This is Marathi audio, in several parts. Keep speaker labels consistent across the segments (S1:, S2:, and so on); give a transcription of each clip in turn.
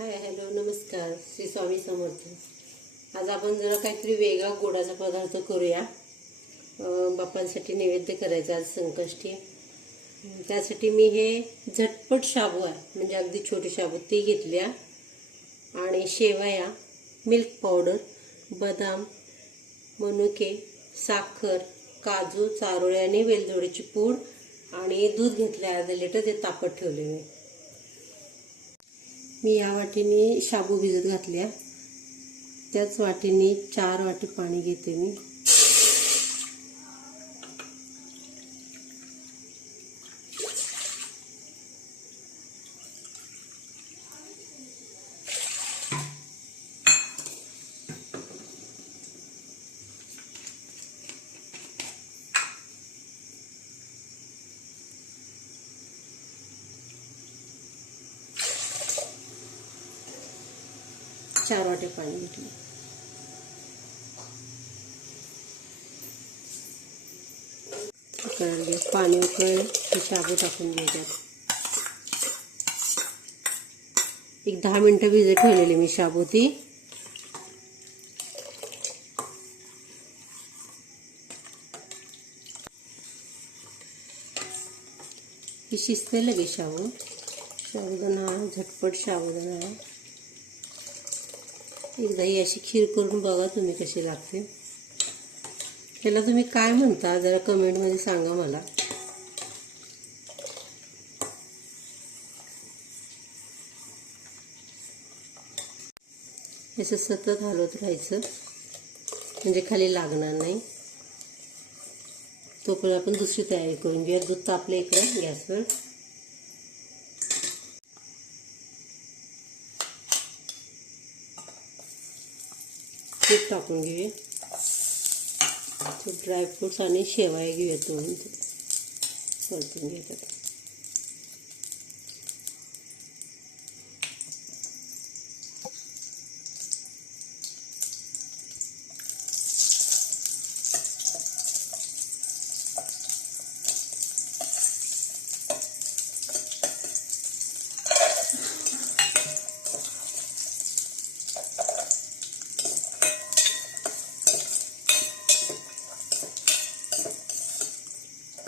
S1: हाय हॅलो नमस्कार श्री स्वामी समर्थ. आज आपण जरा काहीतरी वेगळा गोडाचा पदार्थ करूया. बाप्पांसाठी नैवेद्य करायचा आज संकष्टी. त्यासाठी मी हे झटपट शाबू आहे म्हणजे अगदी छोटे शाबू ते घेतल्या. आणि शेवया मिल्क पावडर बदाम मनुके साखर काजू चारोळे आणि वेलदोडीची पूड आणि दूध घेतलं अर्धा लिटर ते तापत ठेवले मी. मी या वाटीने शाबू भिजत घातल्या. त्याच वाटीने चार वाटी पाणी घेते मी. चार वाटे पाणी घेतले. उकळायला घे. पाणी उकळेल ते शाबू टाकून घ्यायच्यात एक दहा मिनटं भिजत ठेवलेली मी शाबू ती. ही शिजते लगे शाबू. साबुदाणा झटपट साबुदाणा एकदा ही अशी खीर करून बघा तुम्ही कशी लागते. त्याला तुम्ही काय म्हणता जरा कमेंटमध्ये सांगा मला. असं सतत हलवत राहायचं म्हणजे खाली लागणार नाही. तोपर्यंत आपण दुसरी तयारी करून घेऊया. दूध तापलं इकडं गॅसवर. तूप टाकून घेऊया. ड्रायफ्रूट्स ड्रायफ्रुट्स आणि शेवाय घेऊया दोन परतून घेतात.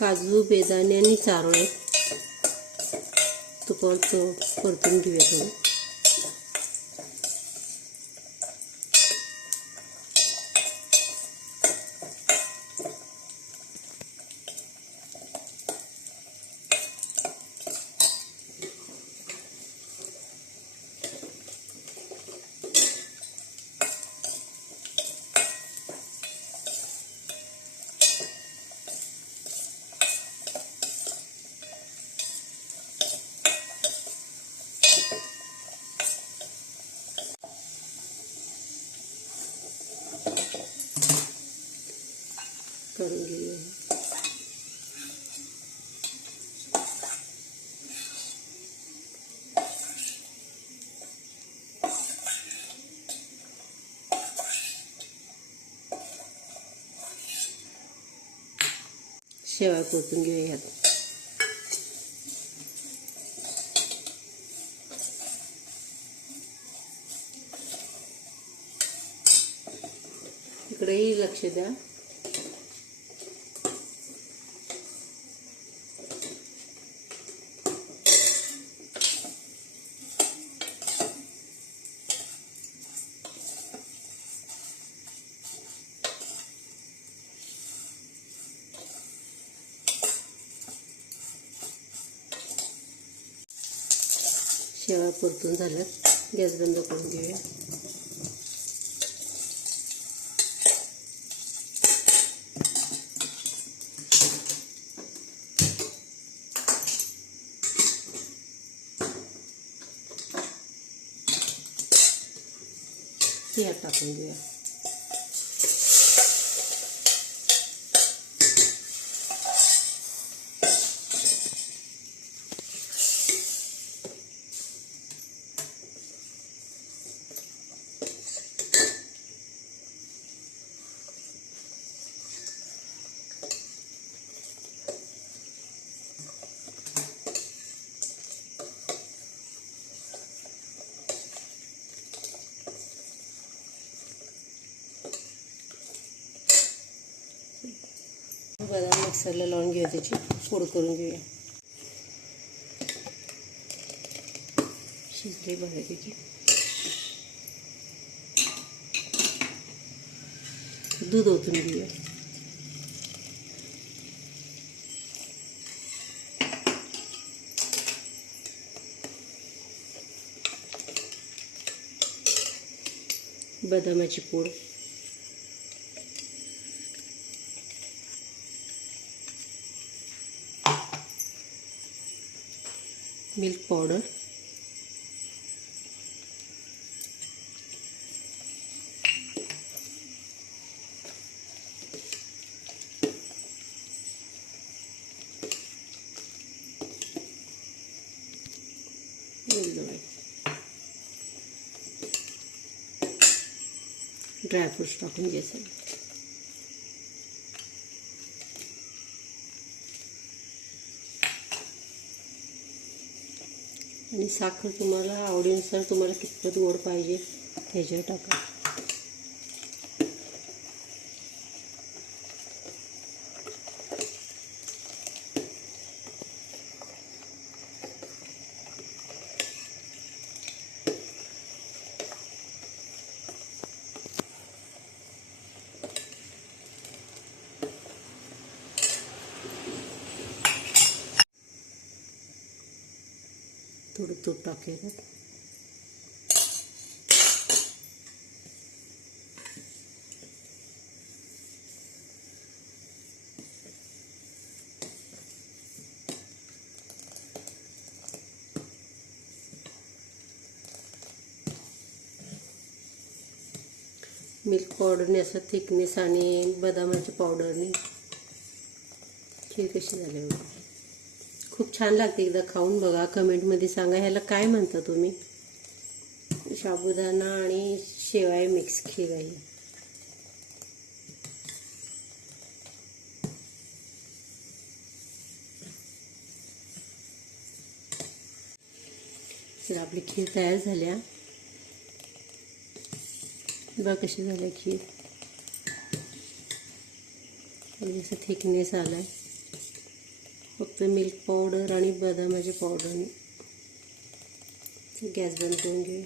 S1: काजू बेदाणे आणि चारोळे तुपावर परतून घेऊया थोडं करून घेऊया शेवाय परतून घेऊयात. इकडेही लक्ष द्या. शेवा परतून झाल्यात. गॅस बंद करून घेऊया. ते टाकून घेऊया. मिक्सरला लावून घेऊया त्याची फोड करून घेऊया. शिजली त्याची. दूध ओतून घेऊया. बदामाची पूड. मिल्क पावडर वेलदोडे ड्रायफ्रूट्स टाकून घ्यायचं आणि साखर तुम्हाला आवडीनुसार तुम्हाला कितपत गोड पाहिजे त्याच्यावर टाका. थोडं तूप टाकेल मिल्क पावडरने असं थिकनेस आणि बदामाच्या पावडरने हे कशी झाली बघा. खूप छान लागते एकदा खाऊन बघा. कमेंटमध्ये सांगा ह्याला काय म्हणता तुम्ही? साबुदाणा आणि शेवाय मिक्स खीर आहे तर आपली खीर तयार झाल्या. बघा कशी झाली खीर. आणि असं थिकनेस आलाय. फक्त मिल्क पावडर आणि बदामाच्या पावडरने गॅस बंद करून घेऊया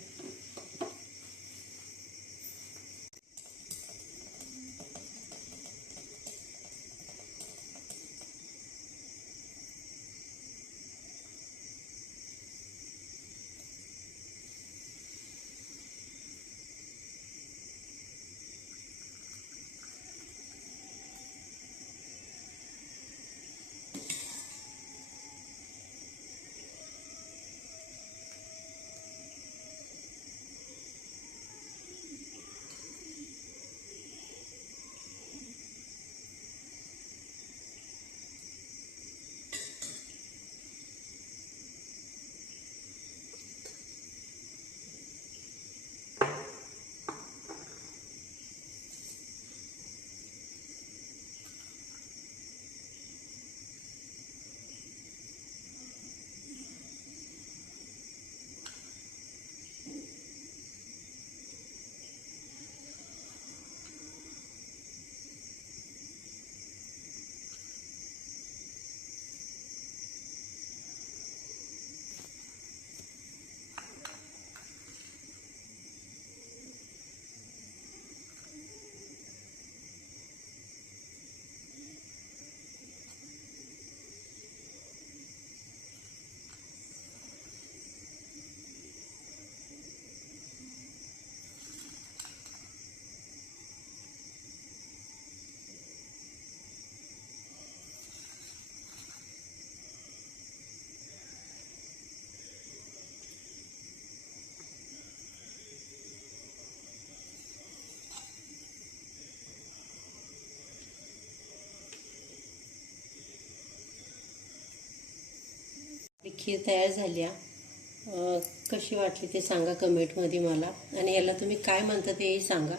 S1: खीर तयार झाली आहे. कशी वाटली ते सांगा कमेंटमध्ये मला. आणि याला तुम्ही काय म्हणता तेही सांगा.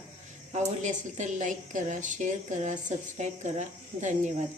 S1: आवडली असेल तर लाईक करा शेअर करा सबस्क्राईब करा. धन्यवाद.